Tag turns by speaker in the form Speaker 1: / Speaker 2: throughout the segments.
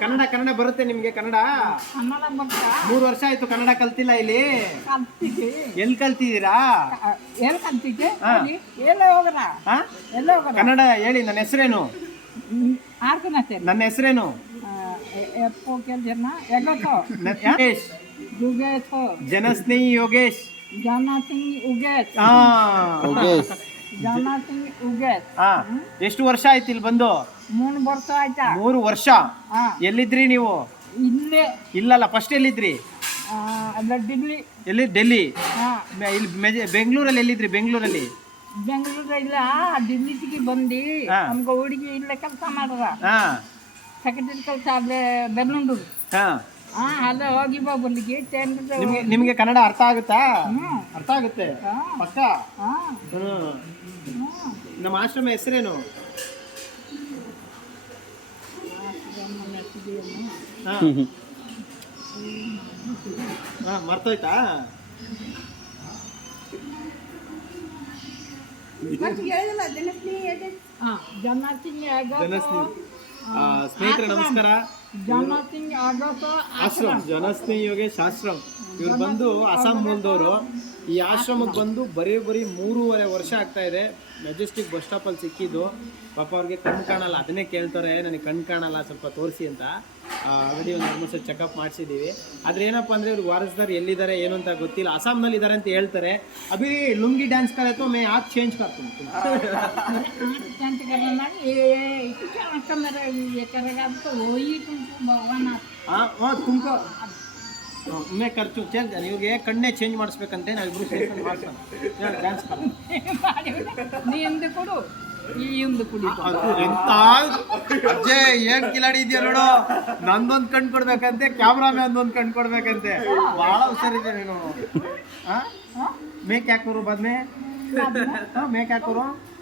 Speaker 1: ಕನ್ನಡ ಕನ್ನಡ ಬರುತ್ತೆ ನಿಮ್ಗೆ ಕನ್ನಡ? ಮೂರು ವರ್ಷ ಆಯ್ತು ಕನ್ನಡ ಕಲ್ತಿಲ್ಲ ಇಲ್ಲಿ.
Speaker 2: ಕಲ್ತಿಗೆ
Speaker 1: ಎಲ್ಲಿ ಕಲ್ತಿದ್ದೀರಾ?
Speaker 2: ಏನು ಕಲ್ತಿಗೆ
Speaker 1: ಹಾ.
Speaker 2: ಎಲ್ಲ ಹೋಗ್ರ
Speaker 1: ಹಾ
Speaker 2: ಎಲ್ಲ ಹೋಗ್ರ
Speaker 1: ಕನ್ನಡ ಹೇಳಿ ನನ್ನ ಹೆಸರೇನು? ನನ್ನ ಹೆಸರೇನು? ಜನಸ್ನೇಹಿ ಯೋಗೇಶ್. ಜನಸ್ನೇಹಿ ಯೋಗೇಶ್.
Speaker 2: ಜಾನ ಸಿಂಗ್ ಉಗೇತ್
Speaker 1: ಹಾ
Speaker 2: ಜಾನ ಸಿಂಗ್ ಉಗೇತ್
Speaker 1: ಹಾ ಎಷ್ಟು ವರ್ಷ ಆಯ್ತು ಇಲ್ಲಿ ಬಂದು?
Speaker 2: ಮೂರು ವರ್ಷ ಆಯ್ತಾ?
Speaker 1: ಮೂರು ವರ್ಷ?
Speaker 2: ಹಾ.
Speaker 1: ಎಲ್ಲಿದ್ರಿ ನೀವು?
Speaker 2: ಇಲ್ಲೇ.
Speaker 1: ಇಲ್ಲಲ್ಲ ಫಸ್ಟ್ ಎಲ್ಲಿದ್ರಿ?
Speaker 2: ಆ, ಅಲ್ಲ ಡಿಗ್ರಿ
Speaker 1: ಎಲ್ಲಿ? ಡೆಲ್ಲಿ.
Speaker 2: ಹಾ.
Speaker 1: ಇಲ್ಲಿ ಮೆಜೆ- ಬೆಂಗಳೂರಲ್ಲಿ ಎಲ್ಲಿದ್ರಿ ಬೆಂಗಳೂರಲ್ಲಿ?
Speaker 2: ಬೆಂಗಳೂರಲ್ಲಿ ಇಲ್ಲ ಡಿಗ್ರಿಗೆ ಬಂದು.
Speaker 1: ಹಾ.
Speaker 2: ನಮ್ಗೆ ಹುಡುಗಿ ಇಲ್ಲೇ ಕೆಲಸ ಮಾಡ್ರ
Speaker 1: ಹಾ.
Speaker 2: ಸೆಕ್ರೆಟರಿ ಕೆಲಸ ಅಲ್ಲೇ ಬೆಂಗಳೂರು.
Speaker 1: ಹಾ.
Speaker 2: ಹಾ ಅಲ್ಲೇ ಹೋಗಿ ಬಾ ಬರ್ಲಿಕ್ಕೆ
Speaker 1: ನಿಮ್ಗೆ ನಿಮ್ಗೆ ಕನ್ನಡ ಅರ್ಥ ಆಗುತ್ತಾ? ಅರ್ಥ ಆಗುತ್ತೆ? ಪಕ್ಕ?
Speaker 2: ಹಾ.
Speaker 1: ಹ್ಮ್. ನಮ್ಮ ಆಶ್ರಮ ಹೆಸರೇನು? ಹಾ. ಹಾ ಮರ್ತೋಯ್ತಾ?
Speaker 2: ಹಾ ಜನ ಸಿಂಗ್
Speaker 1: ಜನಸ್ನೇಹಿ. ಸ್ನೇಹಿತರೆ ನಮಸ್ಕಾರ.
Speaker 2: জানাতিং আগত
Speaker 1: আশ্রম। জনস্তি যোগে আশ্রম ಇವ್ರು ಬಂದು ಅಸ್ಸಾಂ ಮೂಲದವರು ಈ ಆಶ್ರಮಕ್ಕೆ ಬಂದು ಬರೀ ಬರೀ ಮೂರುವರೆ ವರ್ಷ ಆಗ್ತಾ ಇದೆ. ಮೆಜೆಸ್ಟಿಕ್ ಬಸ್ ಸ್ಟಾಪಲ್ಲಿ ಸಿಕ್ಕಿದ್ದು. ಪಾಪ ಅವ್ರಿಗೆ ಕಣ್ಣು ಕಾಣಲ್ಲ. ಅದನ್ನೇ ಕೇಳ್ತಾರೆ ನನಗೆ ಕಣ್ಣು ಕಾಣಲ್ಲ ಸ್ವಲ್ಪ ತೋರಿಸಿ ಅಂತ. ಆಲ್ರೆಡಿ ಒಂದು ಆಲ್ಮೋಸ್ಟ್ ಚೆಕಪ್ ಮಾಡಿಸಿದ್ದೀವಿ. ಆದರೆ ಏನಪ್ಪ ಅಂದರೆ ಇವ್ರು ವಾರಸ್ದಾರ್ ಎಲ್ಲಿದ್ದಾರೆ ಏನು ಅಂತ ಗೊತ್ತಿಲ್ಲ. ಅಸ್ಸಾಂನಲ್ಲಿ ಇದ್ದಾರೆ ಅಂತ ಹೇಳ್ತಾರೆ. ಅಭಿ ಲುಂಗಿ ಡ್ಯಾನ್ಸ್ ಕಲಿತು ಮೇ ಆಪ್ ಚೇಂಜ್
Speaker 2: ಕರ್ತೀನಿ.
Speaker 1: ಹಾಂ ಹಾಂ ತುಂಬ ಮೇ ಖರ್ಚು ಚೇಂಜ್ ನಿಮಗೆ ಕಣ್ಣೇ ಚೇಂಜ್ ಮಾಡಿಸ್ಬೇಕಂತೆ ನಾವಿಬ್ರು ಸೇರ್ಕೊಂಡು ಮಾಡ್ಸೋಣ. ಡ್ಯಾನ್ಸ್
Speaker 2: ನೀ ಎಂದು ಕೊಡು. ಈ ಎಂದು ಕುಡಿ.
Speaker 1: ಎಂತ? ಅಜ್ಜೆ ಏನ್ ಕಿಲಾಡಿ ಇದೆಯಾ ನೋಡು? ನಂದೊಂದ್ ಕಣ್ ಕೊಡ್ಬೇಕಂತೆ ಕ್ಯಾಮ್ರಾಮ್ಯಾನ್ ಒಂದ್ ಕಣ್ ಕೊಡ್ಬೇಕಂತೆ. ಬಹಳ ಹುಷಾರಿದೆ ನೀನು. ಮೇಕ್ ಹಾಕೋರು ಬದ್ಮೆ ಹಾ, ಮೇಕ್ ಯಾಕೂರು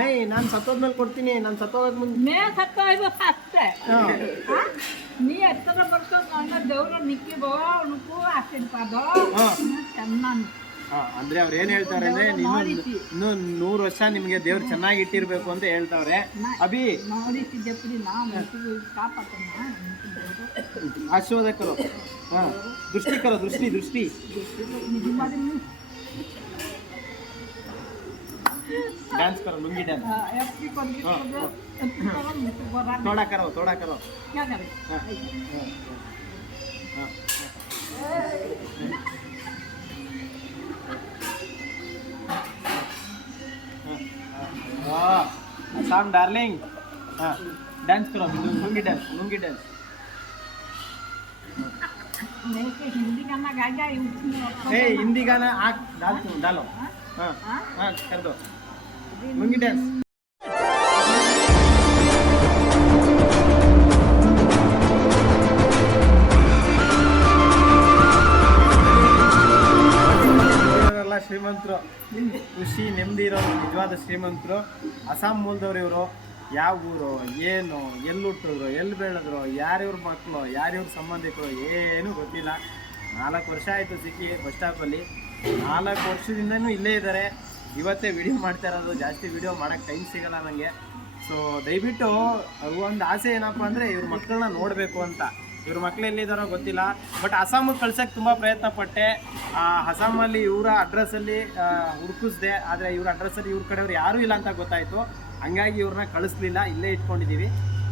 Speaker 1: ನೈ ನಾನು ಸತ್ತೋದ್ಮೇಲೆ ಕೊಡ್ತೀನಿ ನಾನು ಸತ್ತೋಗಕ್ ಮುಂದೆ
Speaker 2: ಅಷ್ಟೇ? ನೀ ಎತ್ತರ ಬರ್ತಾ ನನ್ನ ದೇವ್ರ ನಿಕ್ಕಿ ಬೋ ಅವನಕ್ಕೂ ಆಶೀರ್ವಾದ. ಚೆನ್ನಾಗಿ
Speaker 1: ಅಂದ್ರೆ ಅವ್ರು ಏನ್ ಹೇಳ್ತಾರೆ ಅಂದ್ರೆ ಇನ್ನು ನೂರು ವರ್ಷ ನಿಮ್ಗೆ ದೇವ್ರು ಚೆನ್ನಾಗಿ ಇಟ್ಟಿರ್ಬೇಕು ಅಂತ ಹೇಳ್ತಾವ್ರೆ. ಅಭಿ. ಆಶೀರ್ವಾದಕರು ಹಾ. ದೃಷ್ಟಿ ಕರೋ ದೃಷ್ಟಿ ದೃಷ್ಟಿ. डांस
Speaker 2: करो लुंगी हाँ, हाँ. डांस
Speaker 1: थोड़ा करो थोड़ा करो.
Speaker 2: क्या करें?
Speaker 1: साम डार्लिंग हाँ, हाँ डांस करो लुंगी डांस लुंगी डांस
Speaker 2: हिंदी गाना गा
Speaker 1: हिंदी गाना आग डाल डालो. हाँ? हाँ कर दो. ಡ್ಯಾನ್ಸ್ ಶ್ರೀಮಂತರು. ಖುಷಿ, ನೆಮ್ಮದಿ ಇರೋ ನಿಜವಾದ ಶ್ರೀಮಂತರು. ಅಸ್ಸಾಂ ಮೂಲದವ್ರು ಇವರು. ಯಾವ ಊರು, ಏನು ಎಲ್ಲಿ ಹುಟ್ಟಿದ್ರು ಎಲ್ಲಿ ಬೆಳೆದ್ರು ಯಾರ್ಯವ್ರ ಮಕ್ಕಳು ಯಾರ್ಯವ್ರ ಸಂಬಂಧಿಕರು, ಏನೂ ಗೊತ್ತಿಲ್ಲ. ನಾಲ್ಕು ವರ್ಷ ಆಯಿತು ಸಿಕ್ಕಿ ಬಸ್ ಸ್ಟಾಪಲ್ಲಿ ನಾಲ್ಕು ವರ್ಷದಿಂದನೂ ಇಲ್ಲೇ ಇದ್ದಾರೆ. ಇವತ್ತೇ ವಿಡಿಯೋ ಮಾಡ್ತಾ ಇರೋದು, ಜಾಸ್ತಿ ವಿಡಿಯೋ ಮಾಡೋಕ್ಕೆ ಟೈಮ್ ಸಿಗಲ್ಲ ನನಗೆ ಸೊ ದಯವಿಟ್ಟು ಒಂದು ಆಸೆ ಏನಪ್ಪ ಅಂದರೆ ಇವ್ರ ಮಕ್ಕಳನ್ನ ನೋಡಬೇಕು ಅಂತ. ಇವ್ರ ಮಕ್ಳು ಎಲ್ಲಿದ್ದಾರೋ ಗೊತ್ತಿಲ್ಲ. ಬಟ್ ಅಸ್ಸಾಮಿಗೆ ಕಳ್ಸೋಕ್ಕೆ ತುಂಬ ಪ್ರಯತ್ನ ಪಟ್ಟೆ. ಅಸ್ಸಾಮಲ್ಲಿ ಇವರ ಅಡ್ರೆಸ್ಸಲ್ಲಿ ಹುಡುಕಿಸ್ದೆ. ಆದರೆ ಇವ್ರ ಅಡ್ರೆಸ್ಸಲ್ಲಿ ಇವ್ರ ಕಡೆಯವ್ರು ಯಾರೂ ಇಲ್ಲ ಅಂತ ಗೊತ್ತಾಯಿತು. ಹಂಗಾಗಿ ಇವ್ರನ್ನ ಕಳಿಸ್ಲಿಲ್ಲ. ಇಲ್ಲೇ ಇಟ್ಕೊಂಡಿದ್ದೀವಿ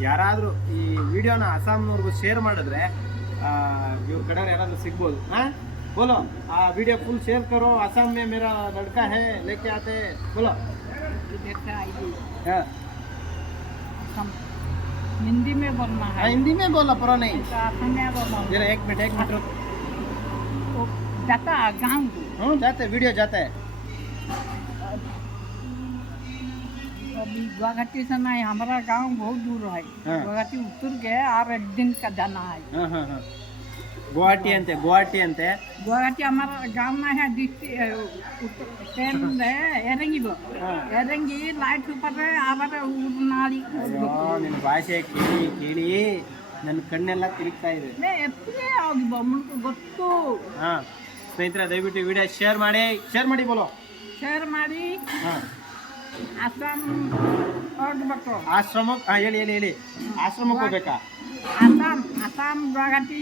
Speaker 1: ಯಾರಾದರೂ ಈ ವಿಡಿಯೋನ ಅಸ್ಸಾಂನವ್ರಿಗೂ ಶೇರ್ ಮಾಡಿದ್ರೆ ಇವ್ರ ಕಡೆಯವ್ರು ಯಾರಾದರೂ ಸಿಗ್ಬೋದು. ಹಾಂ? बोलो आ वीडियो फुल शेयर करो असम में मेरा लड़का है लेके आते हैं। बोलो। हाँ।
Speaker 2: हिंदी में बोलना है।
Speaker 1: हाँ, हिंदी में बोलो परो नहीं।
Speaker 2: में बोलना
Speaker 1: जरा एक मिनट एक मिनट रुक।
Speaker 2: जाता गाँव
Speaker 1: हूँ जाते वीडियो जाते हैं।
Speaker 2: अभी गुवाहाटी से नहीं हमारा गाँव बहुत दूर है।
Speaker 1: हाँ।
Speaker 2: गुवाहाटी उतर के और एक दिन का जाना है।
Speaker 1: हाँ हाँ हाँ। गुवाहाटी अंते गुवाहाटी अंते
Speaker 2: गुवाहाटी हमारा गाँव में है डिस्ट्रिक्ट ट्रेन एरंगी वो एरंगी लाइट ऊपर आवर ऊरनाली
Speaker 1: ಅಯ್ಯೋ ನಿನ್ನ ಭಾಷೆ ಕೇಳಿ ಕೇಳಿ ನನ್ನ ಕಣ್ಣೆಲ್ಲ ತಿರುಗ್ತಾ ಇದೆ
Speaker 2: ನೇ ಎಪ್ಪೇ ಹೋಗಿ ಮುನ್ಕು ಗೊತ್ತು
Speaker 1: ಹಾ ಸ್ನೇಹಿತರೆ ದಯವಿಟ್ಟು ವಿಡಿಯೋ ಶೇರ್ ಮಾಡಿ ಶೇರ್ ಮಾಡಿ ಬೋಲೋ
Speaker 2: ಶೇರ್ ಮಾಡಿ
Speaker 1: ಹಾ
Speaker 2: ಅಸ್ಸಾಂ ಹೋಗ್ಬೇಕು
Speaker 1: ಆಶ್ರಮಕ್ಕೆ ಹಾ ಹೇಳಿ ಹೇಳಿ ಹೇಳಿ ಆಶ್ರಮಕ್ಕೆ ಹೋಗ್ಬೇಕಾ
Speaker 2: ಅಸ್ಸಾಂ ಅಸ್ಸಾಂ ಗುವಾಹಟಿ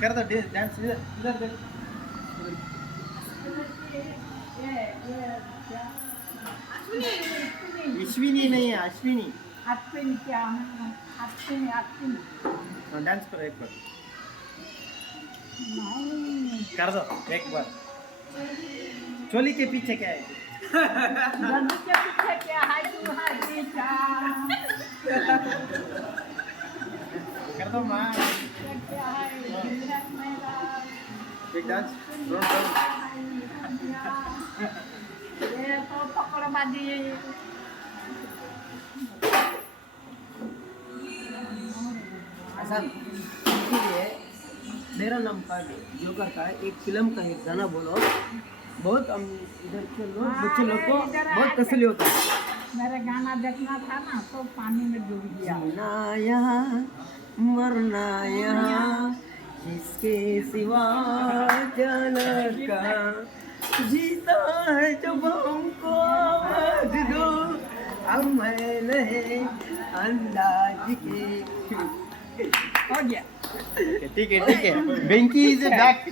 Speaker 1: कर दो डांस इधर देख अश्विनी नहीं है अश्विनी
Speaker 2: अश्विन क्या अश्विन अश्विन
Speaker 1: डांस करो एक बार कर दो एक बार चोली के पीछे क्या है
Speaker 2: के पीछे क्या है
Speaker 1: कर दो माँ एक डांस रोड
Speaker 2: ये तो पकड़बाजी
Speaker 3: आसान इसीलिए मेरा नाम कार्ड जोकर का एक फ़िल्म का एक गाना बोलो। बहुत हम इधर के लोग बच्चे लोग को बहुत तसली होता है।
Speaker 2: मेरा गाना देखना था ना तो पानी में डूब गया।
Speaker 3: जीना यहाँ मरना यहाँ इसके सिवा जाना का? जीता है जब हमको आवाज़ दो। अब मैं नहीं अंदाज के।
Speaker 2: हो गया।
Speaker 1: ठीक है ठीक है। Venki is back